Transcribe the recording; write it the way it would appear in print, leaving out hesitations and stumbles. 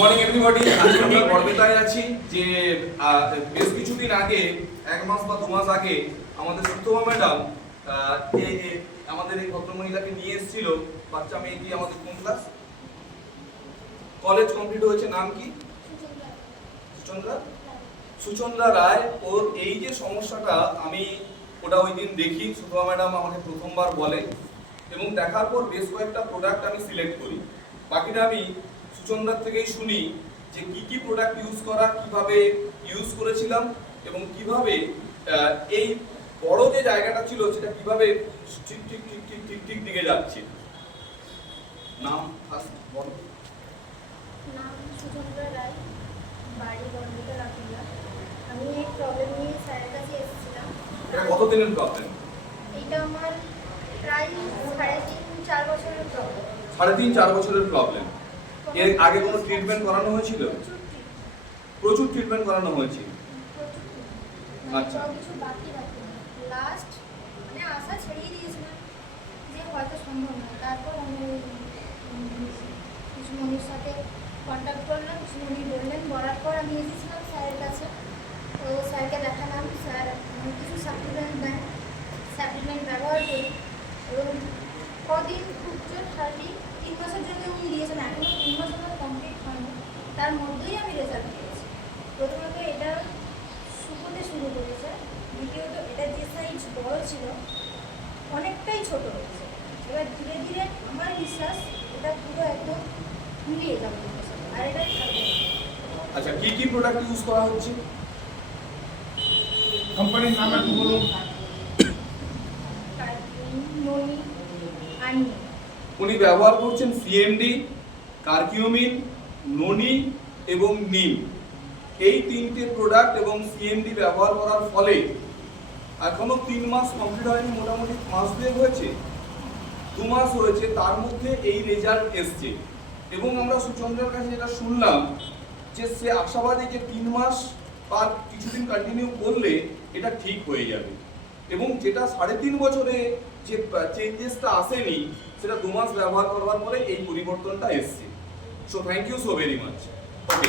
Morning everybody, আজকে আমরা গর্বিতায় আছি যে বেশ কিছুদিন আগে, এক মাস বা 2 মাস আগে আমাদের সুতমা ম্যাডাম আমাদের এই ভদ্রমহিলাকে নিয়ে এসেছিল। বাচ্চা মেয়েটি আমাদের কোন ক্লাস, কলেজ কমপ্লিট হয়েছে, নাম কি? সুচন্দ্রা রায়। ওর এই যে সমস্যাটা, আমি ওটা ওই দিন দেখি, সুতমা ম্যাডাম আমাকে প্রথমবার বলে এবং দেখার পর বেশ কয়েকটা প্রোডাক্ট আমি সিলেক্ট করি। বাকিটা আমি সুচন্দ্রার থেকেই শুনি যে কি প্রোডাক্ট ইউজ করা, কিভাবে ইউজ করেছিলাম এবং কিভাবে এই বড় যে জায়গাটা ছিল সেটা কিভাবে ঠিক দিকে যাচ্ছে। নাম বলো। নাম সুচন্দ্রা রায়, বাড়ি গর্বিতা রাখুলা। আমি এই প্রবলেম নিয়ে স্যারের কাছে এসেছিলাম। এটা কতদিনের প্রবলেম? এইটা আমার প্রায় 3.5-4 বছরের প্রবলেম। 3.5-4 বছরের প্রবলেম। এর আগে কোনো ট্রিটমেন্ট করানো হয়েছিল? প্রচুর ট্রিটমেন্ট করানো হয়েছে। আচ্ছা, কিছু বাকি লাস্ট মানে আশা ছেড়েই দিয়েছিলাম যে হয়তো সম্ভব না। তারপর আমি কিছু মনির সাথে কন্ট্যাক্ট করলাম, কিছু মনি বলার পর আমি এসেছিলাম স্যারের কাছে। তো স্যারকে দেখালাম, স্যার কিছু সাপ্লিমেন্ট দেন, সাপ্লিমেন্ট ব্যবহার করি এবং কদিন খুব জোর 3 মাসের জন্য উনি দিয়েছেন। এখনও 3 মাস আমার কমপ্লিট হয়নি, তার মধ্যেই আমি রেজাল্ট পেয়েছি। প্রথমত এটা শুকোতে শুরু করেছে, দ্বিতীয়ত এটা যে সাইজ বড় ছিল অনেকটাই ছোট হয়েছে। এবার ধীরে ধীরে আমার বিশ্বাস এটা পুরো একদম মিলিয়ে যাবে আর এটা থাকবে। আচ্ছা, কি প্রোডাক্ট ইউজ করা হচ্ছে? কোম্পানির নাম একটু বলুন। ননি আনি। উনি ব্যবহার করছেন সিএমডি, কারকিউমিন, ননি এবং নিম, এই 3টে প্রোডাক্ট। এবং সিএমডি ব্যবহার করার ফলে এখনো 3 মাস কমপ্লিট হয়নি, মোটামুটি মাস দুয়েক হয়েছে, 2 মাস হয়েছে, তার মধ্যে এই রেজাল্ট এসছে। এবং আমরা সুচন্দ্রার কাছে যেটা শুনলাম যে সে আশাবাদী যে 3 মাস বা কিছুদিন কন্টিনিউ করলে এটা ঠিক হয়ে যাবে এবং যেটা 3.5 বছরে যে চেঞ্জেসটা আসেনি সেটা 2 মাস ব্যবহার করবার পরে এই পরিবর্তনটা এসছে। So thank you so very much. Okay.